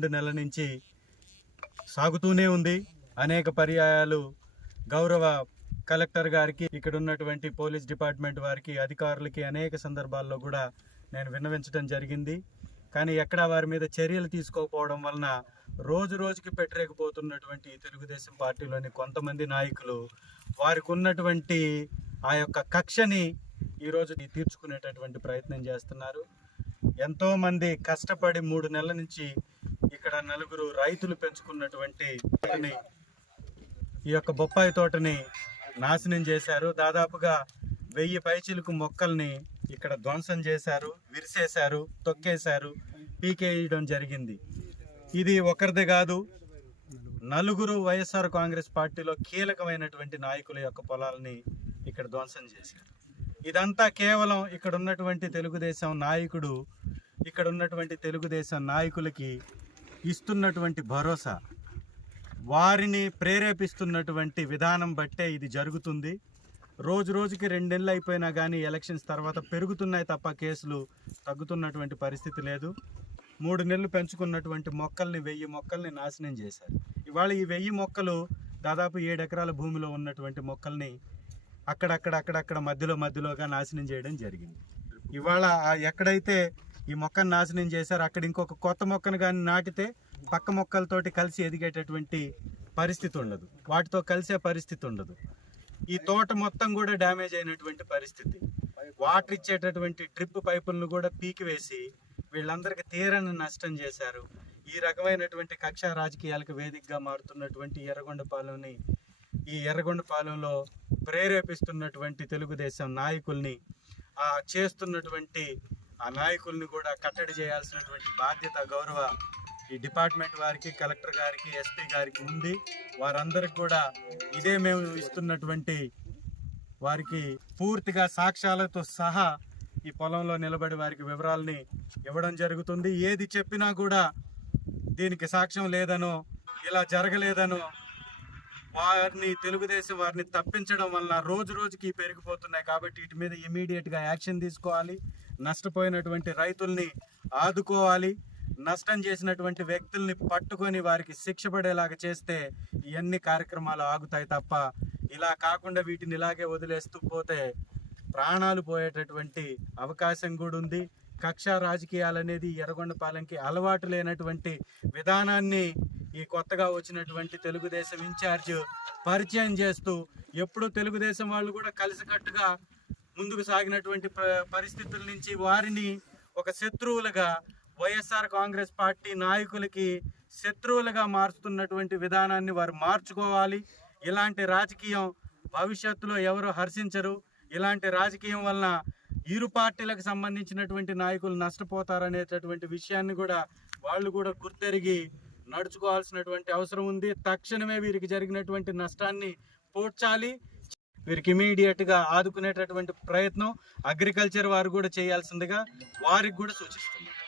రెండు నెలల నుంచి సాగుతూనే ఉంది. అనేక పర్యాయాలు గౌరవ కలెక్టర్ గారికి ఇక్కడ ఉన్నటువంటి పోలీస్ డిపార్ట్మెంట్ వారికి అధికారులకి అనేక సందర్భాల్లో కూడా నేను విన్నవించడం జరిగింది. కానీ ఎక్కడా వారి మీద చర్యలు తీసుకోకపోవడం వలన రోజు రోజుకి పెట్టలేకపోతున్నటువంటి తెలుగుదేశం పార్టీలోని కొంతమంది నాయకులు వారికి ఉన్నటువంటి ఆ యొక్క కక్షని ఈరోజు తీర్చుకునేటటువంటి ప్రయత్నం చేస్తున్నారు. ఎంతోమంది కష్టపడి మూడు నెలల నుంచి ఇక్కడ నలుగురు రైతులు పెంచుకున్నటువంటి ఈ యొక్క బొప్పాయి తోటని నాశనం చేశారు. దాదాపుగా వెయ్యి పైచిలుకు మొక్కల్ని ఇక్కడ ధ్వంసం చేశారు విరిసేశారు తొక్కేశారు పీకేయడం జరిగింది. ఇది ఒకరిది కాదు నలుగురు వైఎస్ఆర్ కాంగ్రెస్ పార్టీలో కీలకమైనటువంటి నాయకుల యొక్క పొలాలని ఇక్కడ ధ్వంసం చేశారు. ఇదంతా కేవలం ఇక్కడ ఉన్నటువంటి తెలుగుదేశం నాయకుడు ఇక్కడ ఉన్నటువంటి తెలుగుదేశం నాయకులకి ఇస్తున్నటువంటి భరోసా వారిని ప్రేరేపిస్తున్నటువంటి విధానం బట్టే ఇది జరుగుతుంది. రోజు రోజుకి రెండేళ్ళు అయిపోయినా కానీ ఎలక్షన్స్ తర్వాత పెరుగుతున్నాయి తప్ప కేసులు తగ్గుతున్నటువంటి పరిస్థితి లేదు. మూడు నెలలు పెంచుకున్నటువంటి మొక్కల్ని వెయ్యి మొక్కల్ని నాశనం చేశారు. ఇవాళ ఈ వెయ్యి మొక్కలు దాదాపు ఏడు ఎకరాల భూమిలో ఉన్నటువంటి మొక్కల్ని అక్కడక్కడ అక్కడక్కడ మధ్యలో మధ్యలోగా నాశనం చేయడం జరిగింది. ఇవాళ ఎక్కడైతే ఈ మొక్కను నాశనం చేశారు. అక్కడ ఇంకొక కొత్త మొక్కను కానీ నాటితే పక్క మొక్కలతోటి కలిసి ఎదిగేటటువంటి పరిస్థితి ఉండదు. వాటితో కలిసే పరిస్థితి ఉండదు. ఈ తోట మొత్తం కూడా డ్యామేజ్ అయినటువంటి పరిస్థితి. వాటర్ ఇచ్చేటటువంటి డ్రిప్ పైపులను కూడా పీకివేసి వీళ్ళందరికీ తీరని నష్టం చేశారు. ఈ రకమైనటువంటి కక్ష రాజకీయాలకు వేదికగా మారుతున్నటువంటి ఎర్రగొండపాలెంని ఈ ఎర్రగొండపాలెంలో ప్రేరేపిస్తున్నటువంటి తెలుగుదేశం నాయకుల్ని చేస్తున్నటువంటి ఆ నాయకుల్ని కూడా కట్టడి చేయాల్సినటువంటి బాధ్యత గౌరవ ఈ డిపార్ట్మెంట్ వారికి కలెక్టర్ గారికి ఎస్పీ గారికి ఉంది. వారందరికి కూడా ఇదే మేము ఇస్తున్నటువంటి వారికి పూర్తిగా సాక్ష్యాలతో సహా ఈ పొలంలో నిలబడి వారికి వివరాలని ఇవ్వడం జరుగుతుంది. ఏది చెప్పినా కూడా దీనికి సాక్ష్యం లేదనో ఇలా జరగలేదనో వారిని తెలుగుదేశం వారిని తప్పించడం వల్ల రోజు రోజుకి పెరిగిపోతున్నాయి కాబట్టి వీటి మీద ఇమీడియట్గా యాక్షన్ తీసుకోవాలి. నష్టపోయినటువంటి రైతుల్ని ఆదుకోవాలి. నష్టం చేసినటువంటి వ్యక్తుల్ని పట్టుకొని వారికి శిక్ష పడేలాగా చేస్తే ఇవన్నీ కార్యక్రమాలు ఆగుతాయి తప్ప ఇలా కాకుండా వీటిని ఇలాగే వదిలేస్తూ పోతే ప్రాణాలు పోయేటటువంటి అవకాశం కూడా ఉంది. కక్ష రాజకీయాలు అనేది ఎర్రగొండపాలెంకి అలవాటు లేనటువంటి విధానాన్ని ఈ కొత్తగా వచ్చినటువంటి తెలుగుదేశం ఇన్ఛార్జ్ పరిచయం చేస్తూ ఎప్పుడు తెలుగుదేశం వాళ్ళు కూడా కలిసికట్టుగా ముందుకు సాగినటువంటి ప- పరిస్థితుల నుంచి వారిని ఒక శత్రువులుగా వైఎస్ఆర్ కాంగ్రెస్ పార్టీ నాయకులకి శత్రువులుగా మారుస్తున్నటువంటి విధానాన్ని వారు మార్చుకోవాలి. ఇలాంటి రాజకీయం భవిష్యత్తులో ఎవరు హర్షించరు. ఇలాంటి రాజకీయం వలన ఇరు పార్టీలకు సంబంధించినటువంటి నాయకులు నష్టపోతారనేటటువంటి విషయాన్ని కూడా వాళ్ళు కూడా గుర్తెరిగి నడుచుకోవాల్సినటువంటి అవసరం ఉంది. తక్షణమే వీరికి జరిగినటువంటి నష్టాన్ని పూడ్చాలి. వీరికి ఇమీడియట్గా ఆదుకునేటటువంటి ప్రయత్నం అగ్రికల్చర్ వారు కూడా చేయాల్సిందిగా వారికి కూడా సూచిస్తున్నారు